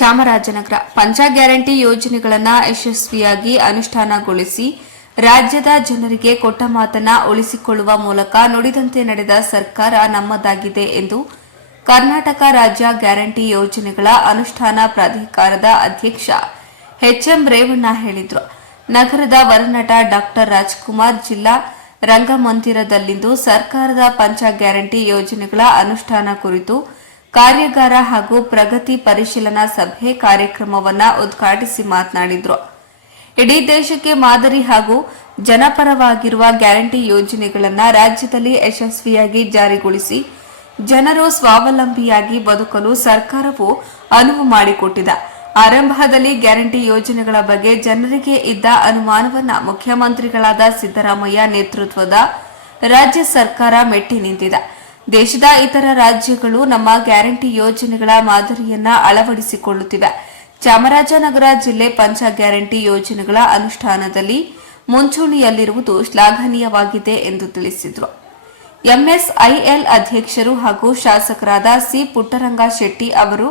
ಚಾಮರಾಜನಗರ ಪಂಚ ಗ್ಯಾರಂಟಿ ಯೋಜನೆಗಳನ್ನು ಯಶಸ್ವಿಯಾಗಿ ಅನುಷ್ಠಾನಗೊಳಿಸಿ ರಾಜ್ಯದ ಜನರಿಗೆ ಕೊಟ್ಟ ಮಾತನ್ನ ಉಳಿಸಿಕೊಳ್ಳುವ ಮೂಲಕ ನುಡಿದಂತೆ ನಡೆದ ಸರ್ಕಾರ ನಮ್ಮದಾಗಿದೆ ಎಂದು ಕರ್ನಾಟಕ ರಾಜ್ಯ ಗ್ಯಾರಂಟಿ ಯೋಜನೆಗಳ ಅನುಷ್ಠಾನ ಪ್ರಾಧಿಕಾರದ ಅಧ್ಯಕ್ಷ ಎಚ್ಎಂ ರೇವಣ್ಣ ಹೇಳಿದರು. ನಗರದ ವರನಟ ಡಾಕ್ಟರ್ ರಾಜ್ಕುಮಾರ್ ಜಿಲ್ಲಾ ರಂಗಮಂದಿರದಲ್ಲಿಂದು ಸರ್ಕಾರದ ಪಂಚ ಗ್ಯಾರಂಟಿ ಯೋಜನೆಗಳ ಅನುಷ್ಠಾನ ಕುರಿತು ಕಾರ್ಯಾಗಾರ ಹಾಗೂ ಪ್ರಗತಿ ಪರಿಶೀಲನಾ ಸಭೆ ಕಾರ್ಯಕ್ರಮವನ್ನು ಉದ್ಘಾಟಿಸಿ ಮಾತನಾಡಿದರು. ಇಡೀ ದೇಶಕ್ಕೆ ಮಾದರಿ ಹಾಗೂ ಜನಪರವಾಗಿರುವ ಗ್ಯಾರಂಟಿ ಯೋಜನೆಗಳನ್ನು ರಾಜ್ಯದಲ್ಲಿ ಯಶಸ್ವಿಯಾಗಿ ಜಾರಿಗೊಳಿಸಿ ಜನರು ಸ್ವಾವಲಂಬಿಯಾಗಿ ಬದುಕಲು ಸರ್ಕಾರವು ಅನುವು ಮಾಡಿಕೊಟ್ಟಿದೆ. ಆರಂಭದಲ್ಲಿ ಗ್ಯಾರಂಟಿ ಯೋಜನೆಗಳ ಬಗ್ಗೆ ಜನರಿಗೆ ಇದ್ದ ಅನುಮಾನವನ್ನ ಮುಖ್ಯಮಂತ್ರಿಗಳಾದ ಸಿದ್ದರಾಮಯ್ಯ ನೇತೃತ್ವದ ರಾಜ್ಯ ಸರ್ಕಾರ ಮೆಟ್ಟಿ ನಿಂತಿದೆ. ದೇಶದ ಇತರ ರಾಜ್ಯಗಳು ನಮ್ಮ ಗ್ಯಾರಂಟಿ ಯೋಜನೆಗಳ ಮಾದರಿಯನ್ನ ಅಳವಡಿಸಿಕೊಳ್ಳುತ್ತಿವೆ. ಚಾಮರಾಜನಗರ ಜಿಲ್ಲೆ ಪಂಚ ಗ್ಯಾರಂಟಿ ಯೋಜನೆಗಳ ಅನುಷ್ಠಾನದಲ್ಲಿ ಮುಂಚೂಣಿಯಲ್ಲಿರುವುದು ಶ್ಲಾಘನೀಯವಾಗಿದೆ ಎಂದು ತಿಳಿಸಿದರು. ಎಂಎಸ್ಐಎಲ್ ಅಧ್ಯಕ್ಷರು ಹಾಗೂ ಶಾಸಕರಾದ ಸಿ ಪುಟ್ಟರಂಗ ಶೆಟ್ಟಿ ಅವರು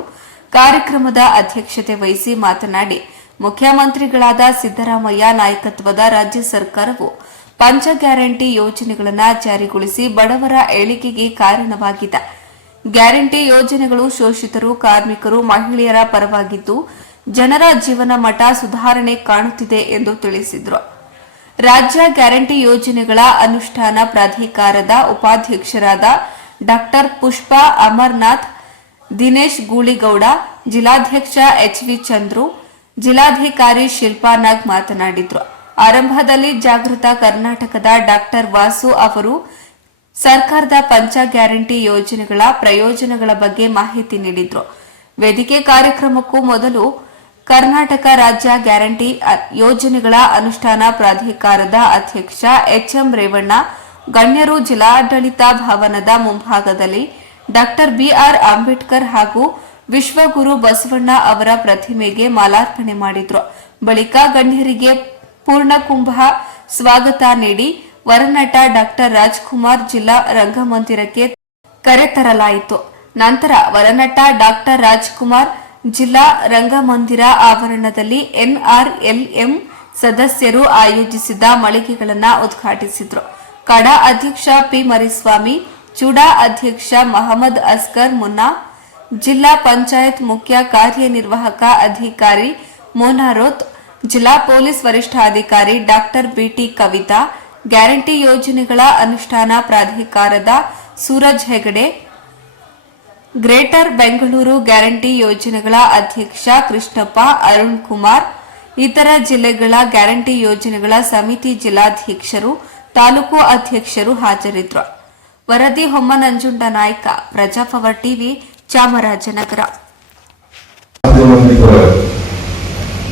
ಕಾರ್ಯಕ್ರಮದ ಅಧ್ಯಕ್ಷತೆ ವಹಿಸಿ ಮಾತನಾಡಿ, ಮುಖ್ಯಮಂತ್ರಿಗಳಾದ ಸಿದ್ದರಾಮಯ್ಯ ನಾಯಕತ್ವದ ರಾಜ್ಯ ಸರ್ಕಾರವು ಪಂಚ ಗ್ಯಾರಂಟಿ ಯೋಜನೆಗಳನ್ನು ಜಾರಿಗೊಳಿಸಿ ಬಡವರ ಏಳಿಗೆಗೆ ಕಾರಣವಾಗಿದೆ. ಗ್ಯಾರಂಟಿ ಯೋಜನೆಗಳು ಶೋಷಿತರು, ಕಾರ್ಮಿಕರು, ಮಹಿಳೆಯರ ಪರವಾಗಿದ್ದು ಜನರ ಜೀವನ ಮಟ್ಟ ಸುಧಾರಣೆ ಕಾಣುತ್ತಿದೆ ಎಂದು ತಿಳಿಸಿದರು. ರಾಜ್ಯ ಗ್ಯಾರಂಟಿ ಯೋಜನೆಗಳ ಅನುಷ್ಠಾನ ಪ್ರಾಧಿಕಾರದ ಉಪಾಧ್ಯಕ್ಷರಾದ ಡಾಕ್ಟರ್ ಪುಷ್ಪಾ ಅಮರನಾಥ್, ದಿನೇಶ್ ಗೂಳಿಗೌಡ, ಜಿಲ್ಲಾಧ್ಯಕ್ಷ ಎಚ್ವಿ ಚಂದ್ರು, ಜಿಲ್ಲಾಧಿಕಾರಿ ಶಿಲ್ಪಾ ನಾಗ್ ಮಾತನಾಡಿದರು. ಆರಂಭದಲ್ಲಿ ಜಾಗೃತ ಕರ್ನಾಟಕದ ಡಾಕ್ಟರ್ ವಾಸು ಅವರು ಸರ್ಕಾರದ ಪಂಚ ಗ್ಯಾರಂಟಿ ಯೋಜನೆಗಳ ಪ್ರಯೋಜನಗಳ ಬಗ್ಗೆ ಮಾಹಿತಿ ನೀಡಿದರು. ವೇದಿಕೆ ಕಾರ್ಯಕ್ರಮಕ್ಕೂ ಮೊದಲು ಕರ್ನಾಟಕ ರಾಜ್ಯ ಗ್ಯಾರಂಟಿ ಯೋಜನೆಗಳ ಅನುಷ್ಠಾನ ಪ್ರಾಧಿಕಾರದ ಅಧ್ಯಕ್ಷ ಎಚ್ಎಂ ರೇವಣ್ಣ ಗಣ್ಯರು ಜಿಲ್ಲಾಡಳಿತ ಭವನದ ಮುಂಭಾಗದಲ್ಲಿ ಡಾಕ್ಟರ್ ಬಿಆರ್ ಅಂಬೇಡ್ಕರ್ ಹಾಗೂ ವಿಶ್ವಗುರು ಬಸವಣ್ಣ ಅವರ ಪ್ರತಿಮೆಗೆ ಮಾಲಾರ್ಪಣೆ ಮಾಡಿದರು. ಬಳಿಕ ಗಣ್ಯರಿಗೆ ಪೂರ್ಣಕುಂಭ ಸ್ವಾಗತ ನೀಡಿ ವರನಟ ಡಾಕ್ಟರ್ ರಾಜ್ಕುಮಾರ್ ಜಿಲ್ಲಾ ರಂಗಮಂದಿರಕ್ಕೆ ಕರೆತರಲಾಯಿತು. ನಂತರ ವರನಟ ಡಾಕ್ಟರ್ ರಾಜ್ಕುಮಾರ್ ಜಿಲ್ಲಾ ರಂಗಮಂದಿರ ಆವರಣದಲ್ಲಿ ಎನ್ಆರ್ಎಲ್ಎಂ ಸದಸ್ಯರು ಆಯೋಜಿಸಿದ್ದ ಮಳಿಗೆಗಳನ್ನು ಉದ್ಘಾಟಿಸಿದರು. ಕಡಾ ಅಧ್ಯಕ್ಷ ಪಿ ಮರಿಸ್ವಾಮಿ, ಚೂಡಾ ಅಧ್ಯಕ್ಷ ಮಹಮ್ಮದ್ ಅಸ್ಗರ್ ಮುನ್ನಾ, ಜಿಲ್ಲಾ ಪಂಚಾಯತ್ ಮುಖ್ಯ ಕಾರ್ಯನಿರ್ವಾಹಕ ಅಧಿಕಾರಿ ಮೋನಾರೋತ್, ಜಿಲ್ಲಾ ಪೊಲೀಸ್ ವರಿಷ್ಠಾಧಿಕಾರಿ ಡಾಕ್ಟರ್ ಬಿಟಿ ಕವಿತಾ, ಗ್ಯಾರಂಟಿ ಯೋಜನೆಗಳ ಅನುಷ್ಠಾನ ಪ್ರಾಧಿಕಾರದ ಸೂರಜ್ ಹೆಗಡೆ, ಗ್ರೇಟರ್ ಬೆಂಗಳೂರು ಗ್ಯಾರಂಟಿ ಯೋಜನೆಗಳ ಅಧ್ಯಕ್ಷ ಕೃಷ್ಣಪ್ಪ, ಅರುಣ್ ಕುಮಾರ್, ಇತರ ಜಿಲ್ಲೆಗಳ ಗ್ಯಾರಂಟಿ ಯೋಜನೆಗಳ ಸಮಿತಿ ಜಿಲ್ಲಾಧ್ಯಕ್ಷರು, ತಾಲೂಕು ಅಧ್ಯಕ್ಷರು ಹಾಜರಿದ್ದರು. ವರದಿ ಹೊಮ್ಮನಂಜುಂಡ ನಾಯ್ಕ, ಪ್ರಜಾಪವರ್ ಟಿವಿ, ಚಾಮರಾಜನಗರ.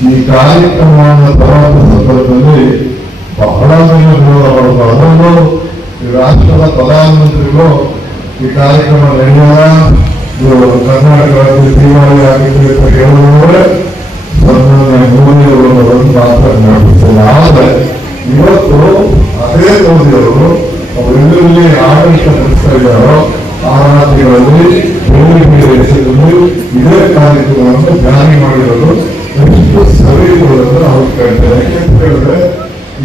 ಈ ಕಾರ್ಯಕ್ರಮವನ್ನು ಸಂದರ್ಭದಲ್ಲಿ ಬಹಳ ಅದರಲ್ಲೂ ರಾಷ್ಟ್ರದ ಪ್ರಧಾನಮಂತ್ರಿಗಳು ಈ ಕಾರ್ಯಕ್ರಮ ನಡೆಯುವ ಕರ್ನಾಟಕ ರಾಜ್ಯ ದಿವಾಳಿ ಆಗಿದೆ ಅಂತ ಹೇಳಿದ್ರೆ ಮೋದಿಯವರು ಮಾತನಾಡುತ್ತಿಲ್ಲ. ಆದರೆ ಇವತ್ತು ಅದೇ ಮೋದಿಯವರು ಅವರೆಲ್ಲರಲ್ಲಿ ಆಡಳಿತ ನಡೆಸ್ತಾ ಇದ್ದಾರೋ ಆ ರಾಜ್ಯಗಳಲ್ಲಿ ಬೇರೆ ಬೇರೆ ದೇಶದಲ್ಲಿ ಇದೇ ಕಾರ್ಯಕ್ರಮವನ್ನು ಜಾರಿ ಮಾಡಿರೋದು ಎಷ್ಟು ಸರಿ ಇರುವುದನ್ನು ಅವ್ರು ಕೇಳ್ತಾರೆ. ಯಾಕೆಂತ ಹೇಳಿದ್ರೆ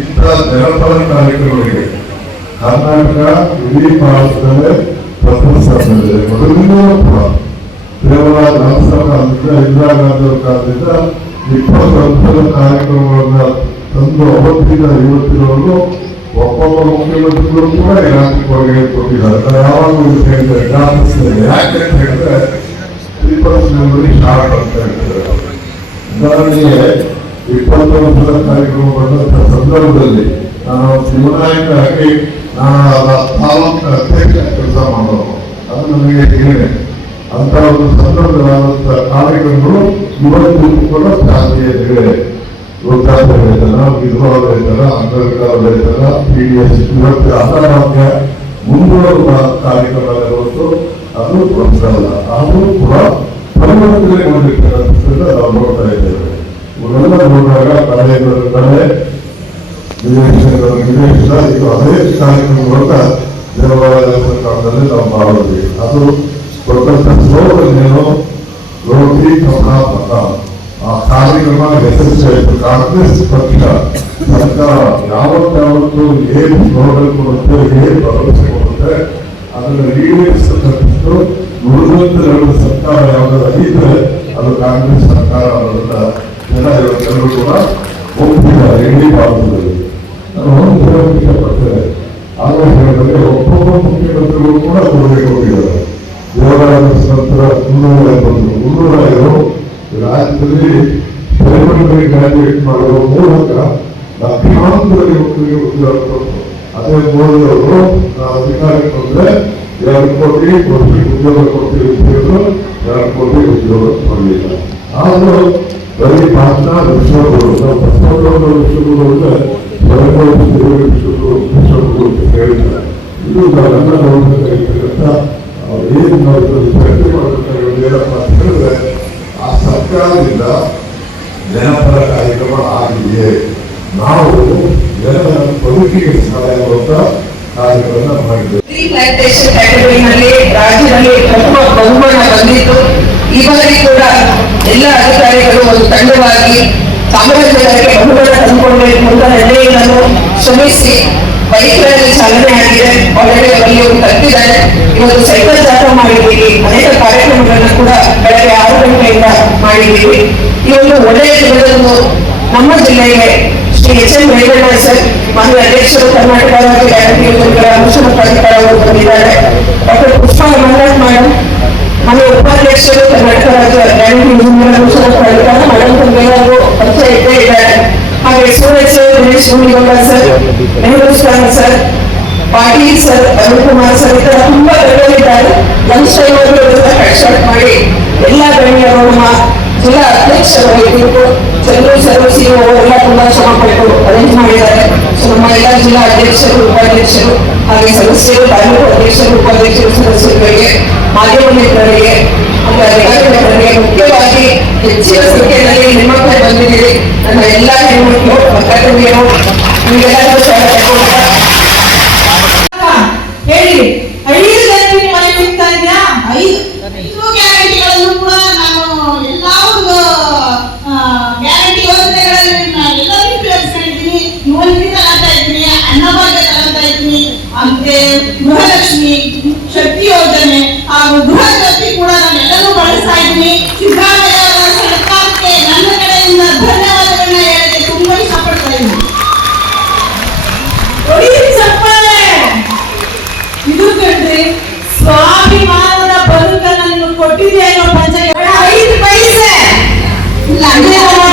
ಇಂಥ ಜನಪರ ಕಾರ್ಯಕ್ರಮಗಳಿಗೆ ಕರ್ನಾಟಕ ಇಡೀ ಭಾರತದಲ್ಲೇ ಪ್ರಥಮ ಸ್ಥಾನದಲ್ಲಿದೆ. ಮೊದಲಿಂದಲೂ ಕೂಡ ಕೇವಲ ಕಾಲದಿಂದ ಇಂದಿರಾ ಗಾಂಧಿ ಅವರ ಕಾಲದಿಂದ 20 ಕಾರ್ಯಕ್ರಮಗಳನ್ನ ತಂದು ಅವತ್ತಿನ ಇವತ್ತಿನವರೆಗೂ ಒಬ್ಬೊಬ್ಬ ಮುಖ್ಯಮಂತ್ರಿಗಳು ಕೂಡ ಇಲಾಖೆಗೆ ಕೊಟ್ಟಿದ್ದಾರೆ. ಯಾವಾಗಲೂ ಹೇಳ್ತಾರೆ ಜ್ಞಾಪಿಸ್ತಾರೆ. ಯಾಕೆ ಅಂತ ಹೇಳಿದ್ರೆ 30 ಶಾರ್ಟ್ ಅಂತ ಹೇಳ್ತಾರೆ. ಉದಾಹರಣೆಗೆ 20 ವರ್ಷದ ಕಾರ್ಯಕ್ರಮ ಬಂದಂತಹ ಸಂದರ್ಭದಲ್ಲಿ ನಾನು ಯುವನಾಯಕ ಆಗಿ ನಾನು ತಾಲೂಕು ಅಧ್ಯಕ್ಷ ಕೆಲಸ ಮಾಡೋದು ಅದು ನನಗೆ ಏನಿದೆ ಅಂತ ಒಂದು ಸಂದರ್ಭವಾದಂತಹ ಕಾರ್ಯಕ್ರಮಗಳು ಇವತ್ತು ಕೂಡ ಸಾಧ್ಯತೆ ವೃದ್ಧಾಪ್ಯ ವೇತನ, ವಿಧವಾ ವೇತನ, ಅಂಗವಿಕಲ ವೇತನ, PDS ಇವತ್ತು ಅಸಾಮಾನ್ಯ ಮುಂದುವರೆದ ಕಾರ್ಯಕ್ರಮ ಇರುವುದು ಅದು ಪ್ರೋತ್ಸಾಹ ಅದು ಕೂಡ ಪರಿವರ್ತನೆ ಹೊಂದಿರ್ತಕ್ಕಂಥದ್ದನ್ನು ನಾವು ನೋಡ್ತಾ ಇದ್ದೇವೆ. ಇವೆಲ್ಲ ನೋಡಿದಾಗ ಕಡೆ ವಿದೇಶದ ಇದು ಅದೇ ಕಾರ್ಯಕ್ರಮಗಳನ್ನ ದೇವಾಲಯ ಸರ್ಕಾರದಲ್ಲಿ ನಾವು ಮಾಡಿದ್ವಿ. ಅದು ಕೊಟ್ಟಂತ ಸ್ಲೋಗನ್ ಏನು ರೋಟಿ ಕಮಲಾ ಪಥ ಆ ಕಾರ್ಯಕ್ರಮ ಯಶಸ್ವಿಯಾಯಿತು. ಕಾಂಗ್ರೆಸ್ ಪಕ್ಷ ಸರ್ಕಾರ ಯಾವತ್ತಾವತ್ತು ಏನು ಸ್ಲೋಗನ್ ಕೊಡುತ್ತೆ, ಏನು ಭರವಸೆ ಕೊಡುತ್ತೆ ಅದನ್ನು ಈಡೇರಿಸತಕ್ಕಂಥದ್ದು ನುಡಿದಂತೆ ಸರ್ಕಾರ ಯಾವುದಾದ್ರು ಇದ್ರೆ ಅದು ಕಾಂಗ್ರೆಸ್ ಸರ್ಕಾರ ಅನ್ನೋದನ್ನ ಜನ ಇವತ್ತೆಲ್ಲರೂ ಕೂಡ ಒಪ್ಪಿದ್ದಾರೆ ಇಡೀ ಭಾರತದಲ್ಲಿ. ನಾನು ಒಂದು ಹೇಳೋಕೆ ಇಷ್ಟಪಡ್ತೇನೆ, ಆಲೋಚನೆಗಳಲ್ಲಿ ಒಬ್ಬೊಬ್ಬ ಮುಖ್ಯಮಂತ್ರಿಗಳು ಕೂಡ ಕೊಡುಗೆ ಕೊಟ್ಟಿದ್ದಾರೆ. ದೇವರಾಯ ನಂತರ 350 ರಾಜ್ಯದಲ್ಲಿ ಪ್ರೈಮರಿ ಗ್ರಾಜುಯೇಟ್ ಮಾಡುವ ಮೂಲಕ ಲಕ್ಷಾಂತರ ಯುವಕರಿಗೆ ಉದ್ಯೋಗ ಕೊಟ್ಟು ಅದೇ ಮೋದಿಯವರು ನಾವು ಅಧಿಕಾರಕ್ಕೆ ಬಂದ್ರೆ 2 ಕೋಟಿ ಉದ್ಯೋಗ ಕೊಡ್ತೀವಿ ಅಂತ ಹೇಳಿದ್ರು, 2 ಕೋಟಿ ಉದ್ಯೋಗ ಕೊಡಲಿಲ್ಲ. ಆದರೂ ಬರೀ ಭಾಷಣ ವಿಶ್ವಗುರು ನಾವು ಬಸವಣ್ಣನವರ ವಿಶ್ವಗುರು ಅಂದ್ರೆ ವಿಶ್ವಗುರು ಅಂತ ಹೇಳಿದ್ದಾರೆ. ಇದು ನಾವೆಲ್ಲ ನೋಡಬೇಕಾಗಿರ್ತಕ್ಕಂಥ ಏನು ನಾವು ಚರ್ಚೆ ಮಾಡಬೇಕಾಗಿರೋದು ಏನಪ್ಪ ಅಂತ ಹೇಳಿದ್ರೆ ಆ ಸರ್ಕಾರದಿಂದ ಜನಪರ ಕಾರ್ಯಕ್ರಮ ಆಗಿದೆಯೇ, ನಾವು ಜನರ ಬದುಕಿಗೆ ಸಹಾಯ ಆಗುವಂತ ಕಾರ್ಯಕ್ರಮ ಮಾಡಿದ್ದೇವೆ. ಕ್ಯಾಟಗರಿನಲ್ಲಿ ರಾಜ್ಯದಲ್ಲಿ ಪ್ರಥಮ ಬಹುಮಾನ ಬಂದಿತ್ತು. ಈ ಬಾರಿ ಕೂಡ ಎಲ್ಲ ಅಧಿಕಾರಿಗಳು ಒಂದು ತಂಡವಾಗಿ ಚಾಮರಾಜನಗರಕ್ಕೆ ಬಹುಮಾನ ತಂದುಕೊಳ್ಬೇಕು ಅಂತ ನಿರ್ಣಯವನ್ನು ಶ್ರಮಿಸಿ ಬೈಕ್ಗಳಲ್ಲಿ ಚಾಲನೆ ಆಗಿದೆ. ಆಲ್ರೆಡಿ ಅವರಲ್ಲಿ ಒಂದು ತಪ್ಪಿದ್ದಾರೆ. ಇವತ್ತು ಸೈಕಲ್ ಜಾಥಾ ಮಾಡಿದ್ದೀವಿ, ಅನೇಕ ಕಾರ್ಯಕ್ರಮಗಳನ್ನು ಕೂಡ ಬೆಳಗ್ಗೆ 6 ಗಂಟೆಯಿಂದ ಮಾಡಿದ್ದೀವಿ. ಈ ಒಂದು ಒಳ್ಳೆಯ ದಿನದಂದು ನಮ್ಮ ಜಿಲ್ಲೆಗೆ ಶ್ರೀ ಎಚ್.ಎಂ. ರೇವಣ್ಣ ಸರ್ ಮಾನ್ಯ ಅಧ್ಯಕ್ಷರು ಕರ್ನಾಟಕ ರಾಜ್ಯ ಗ್ಯಾರಂಟಿ ಯೋಜನೆಗಳ ಅನುಷ್ಠಾನ ಪ್ರಾಧಿಕಾರವನ್ನು ಬಂದಿದ್ದಾರೆ. ಡಾಕ್ಟರ್ ಪುಷ್ಪಾ ಮಂಡಲ್ ಮೇಡಮ್ ಮಾನ್ಯ ಉಪಾಧ್ಯಕ್ಷರು ಕರ್ನಾಟಕ ರಾಜ್ಯ ಗ್ಯಾರಂಟಿ ಯೋಜನೆಗಳ ಅನುಷ್ಠಾನ ಪ್ರಾಧಿಕಾರ ಮೇಡಮ್ ತಮ್ಮೆಲ್ಲರಿಗೂ ಪರಿಚಯ ಇದ್ದೇ ಇದ್ದಾರೆ. ಹಾಗೆ Suraj sir, Dinesh Gundigowda sir, Nehru sir, Patil sir, Arun Kumar sir ಈ ತರ ತುಂಬಾ ದೊಡ್ಡವರಿದ್ದಾರೆ. ಲಂಚ್ ಟೈಮ್ ಕಟ್ ಶಾರ್ಟ್ ಮಾಡಿ ಎಲ್ಲ ಗಣ್ಯರು ನಮ್ಮ ಜಿಲ್ಲಾ ಅಧ್ಯಕ್ಷರು ವೈದ್ಯರು ಚಂದ್ರು ಸರ್ ಸಿಒ ಎಲ್ಲ ತುಂಬಾ ಶ್ರಮ ಪಟ್ಟು ಅರೇಂಜ್ ಮಾಡಿದ್ದಾರೆ. ಸೊ ನಮ್ಮ ಎಲ್ಲ ಜಿಲ್ಲಾ ಅಧ್ಯಕ್ಷರು, ಉಪಾಧ್ಯಕ್ಷರು ಹಾಗೆ ಸದಸ್ಯರು, ತಾಲೂಕು ಅಧ್ಯಕ್ಷರು, ಉಪಾಧ್ಯಕ್ಷರು, ಸದಸ್ಯರುಗಳಿಗೆ, ಮಾಧ್ಯಮ ಮಿತ್ರರಿಗೆ ಮತ್ತು ಅಧಿಕಾರಿಗಳಿಗೆ ಮುಖ್ಯವಾಗಿ ಹೆಚ್ಚಿನ ಸಂಖ್ಯೆಯಲ್ಲಿ ಹೆಣ್ಮಕ್ಳು ಬಂದಿದ್ದೀರಿ. ನನ್ನ ಎಲ್ಲ ಹೆಣ್ಮಕ್ಳು ಮಕ್ಕಳಿಗೆಯರು ನಿಮಗೆಲ್ಲರಿಗೂ ಸ್ವಾಗತ ಹೇಳಿ. 5 ಗ್ಯಾರಂಟಿ ಮನೆ ಸಿಗ್ತಾ ಇದೆಯಾ? 5 ಗ್ಯಾರಂಟಿಗಳನ್ನು ಕೂಡ ನಾನು ಎಲ್ಲಾವುದು ಗ್ಯಾರಂಟಿ ಯೋಜನೆಗಳಲ್ಲಿ ಎಲ್ಲರೂ ಉಪಯೋಗಿಸ್ಕೊಂಡಿದ್ದೀನಿ. ಯುವನಿಧಿ ತಗೊಂತಾ ಇದ್ದೀನಿ, ಅನ್ನಭಾಗ್ಯ ತಗೊಂತಾ ಇದ್ದೀನಿ, ಮತ್ತೆ ಗೃಹಲಕ್ಷ್ಮಿ, ಶಕ್ತಿ ಯೋಜನೆ ಹಾಗೂ ಗೃಹ ಜ್ಯೋತಿ ಕೂಡ ನಾನು ಎಲ್ಲರೂ ಬಳಸ್ತಾ ಇದ್ದೀನಿ. ಸಿದ್ದರಾಮಯ್ಯ ಅವರ ಸರ್ಕಾರಕ್ಕೆ ನನ್ನ ಕಡೆಯಿಂದ ಧನ್ಯವಾದಗಳನ್ನ ಹೇಳಕ್ಕೆ ತುಂಬಾ ಇಷ್ಟಪಡ್ತಾ ಇದ್ದೀನಿ. ಇದು ಕಂಡ್ರಿ ಸ್ವಾಭಿಮಾನದ ಬದುಕನ್ನು ಕೊಟ್ಟಿದೆ ಅನ್ನೋ ಪಂಚಾಯತ್ 5 ಪೈಸೆ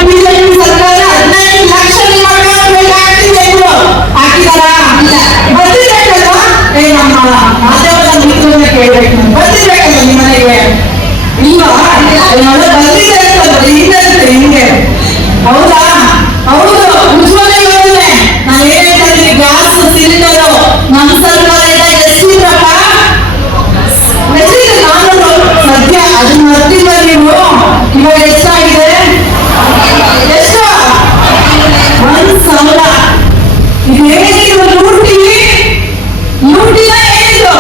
ಬಿಜೆಪಿ ಸರ್ಕಾರ 15 ಲಕ್ಷ ಹಾಕಿದಾರಾ? ಬರ್ತಿರ್ಬೇಕಲ್ವಾ? ನಮ್ಮ ಮಾಧ್ಯಮದ ಮಿತ್ರರನ್ನ ಕೇಳ್ಬೇಕು, ಬರ್ತಿರ್ಬೇಕಲ್ವ ನಿಮ್ಮ ಮನೆಗೆ? ಇಲ್ವಾ? ಬರ್ತಿದೆ ಅಂತ ಹಿಂಗೆ ಹೌದಾ? ಹೌದು. ಉಜ್ವಲ ಯೋಜನೆ ನಾನು ಹೇಳ್ತೀನಿ, ಗ್ಯಾಸ್ ಸಿಲಿಂಡರ್ ನಮ್ಮ ಸರ್ಕಾರ ಎಷ್ಟಿದ್ರಪ್ಪ ನಾನು ಸದ್ಯ ಅದನ್ನ ಮರ್ತಿಲ್ಲ ನೀವು. ಇವಾಗ ಎಷ್ಟಾಗಿದೆ? ಎಷ್ಟು? 1,000. ಇದು ಏನಿದು? ಲೂಟಿನ ಏನಿದು?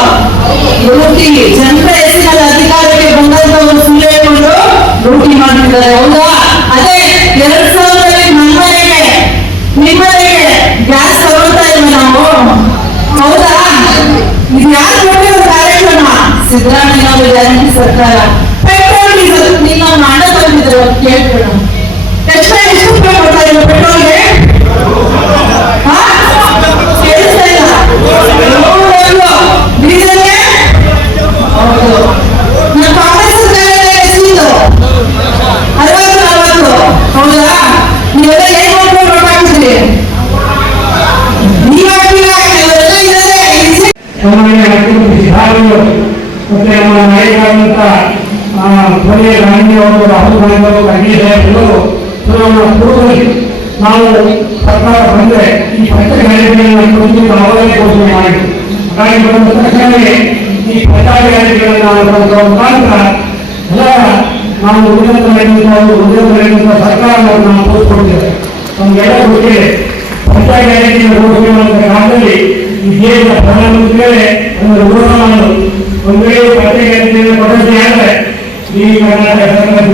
ಲೂಟಿ. ಜನರ ಹೆಸರಿನಲ್ಲಿ ಅಧಿಕಾರಕ್ಕೆ ಬಂದಂತವರು ಸುಳ್ಳು ಹೇಳ್ಕೊಂಡು ಲೂಟಿ ಮಾಡಿದ್ದಾರೆ. ಹೌದಾ? ಅದೇ 2,000ರಲ್ಲಿ ನಮ್ಮ ಮನೆಗೆ ನಿಮ್ಮ ಮನೆಗೆ ಗ್ಯಾಸ್ ತಗೊಳ್ತಾ ಇದ್ವಿ ನಾವು. ಹೌದಾ? ಇದು ಯಾರು ಕೊಟ್ಟಿರೋ ಕಾರ್ಯಕ್ರಮ? ಸಿದ್ದರಾಮಯ್ಯ ಅವರ ಗ್ಯಾರಂಟಿ ಸರ್ಕಾರ. ಪೆಟ್ರೋಲ್ ಡೀಸೆಲ್ ನಿಮ್ಮ ಅಣ್ಣ ತಂದಿದ್ರು ಕೇಳ್ಬೇಡ. ಎಷ್ಟು ರೂಪಾಯಿ ಕೊಡ್ತಾ ಇದ್ರು ಪೆಟ್ರೋಲ್ಗೆ? ಕೇಳಿಸ್ತಾ ಇಲ್ಲ. ಡೀಸೆಲ್ಗೆ? ಹೌದು. ನಮ್ಮ ಕಾಂಗ್ರೆಸ್ ಸರ್ಕಾರದಲ್ಲಿ ಎಷ್ಟಿತ್ತು? 60-40. ಹೌದಾ? ನೀವೆಲ್ಲ ಏನ್ ಮಾಡ್ಕೊಂಡು ಹೊರಟಾಗ್ತಿದ್ರಿ? ನೀವಾಗಿಲ್ಲ, ಇವೆಲ್ಲ ಇದ್ದಾರೆ. ಮತ್ತೆ ನಮ್ಮ ನಾಯಕರಾದಂಥ ಸೋನಿಯಾ ಗಾಂಧಿ ಅವರು, ರಾಹುಲ್ ಗಾಂಧಿ ಅವರು, ಖರ್ಗೆ ಸಾಹೇಬರು ಚುನಾವಣಾ ಪೂರ್ವದಲ್ಲಿ ನಾವು ಸರ್ಕಾರ ಬಂದರೆ ಈ ಪಂಚ ಗ್ಯಾರಂಟಿಗಳನ್ನು ಕುರಿತು ಅವಾಗಲೇ ಘೋಷಣೆ ಮಾಡಿದ್ದು. ಹಾಗಾಗಿ ಬಂದ ತಕ್ಷಣವೇ ಈ ಪಂಚ ಗ್ಯಾರಂಟಿಗಳನ್ನು ಮುಖಾಂತರ ಎಲ್ಲ ನಾವು ಉನ್ನತ ಸರ್ಕಾರವನ್ನು ನಾವು ತೋರಿಸ್ಕೊಡ್ತೇವೆ. ನಮಗೆಲ್ಲ ಗೊತ್ತಿದೆ, ಪಂಚ ಗ್ಯಾರಂಟಿಯನ್ನು ಘೋಷಣೆ ಮಾಡಿದ ಕಾಲದಲ್ಲಿ ಈ ದೇಶದ ಪ್ರಧಾನಮಂತ್ರಿಗಳೇ ಒಂದು ವಿರೋಧ ಮಾಡಲು ಒಂದು ವೇಳೆ ಪಂಚ ಗ್ಯಾರಂಟಿಯನ್ನು ಕೊಡದೆ ಆದರೆ ಈ ಕರ್ನಾಟಕ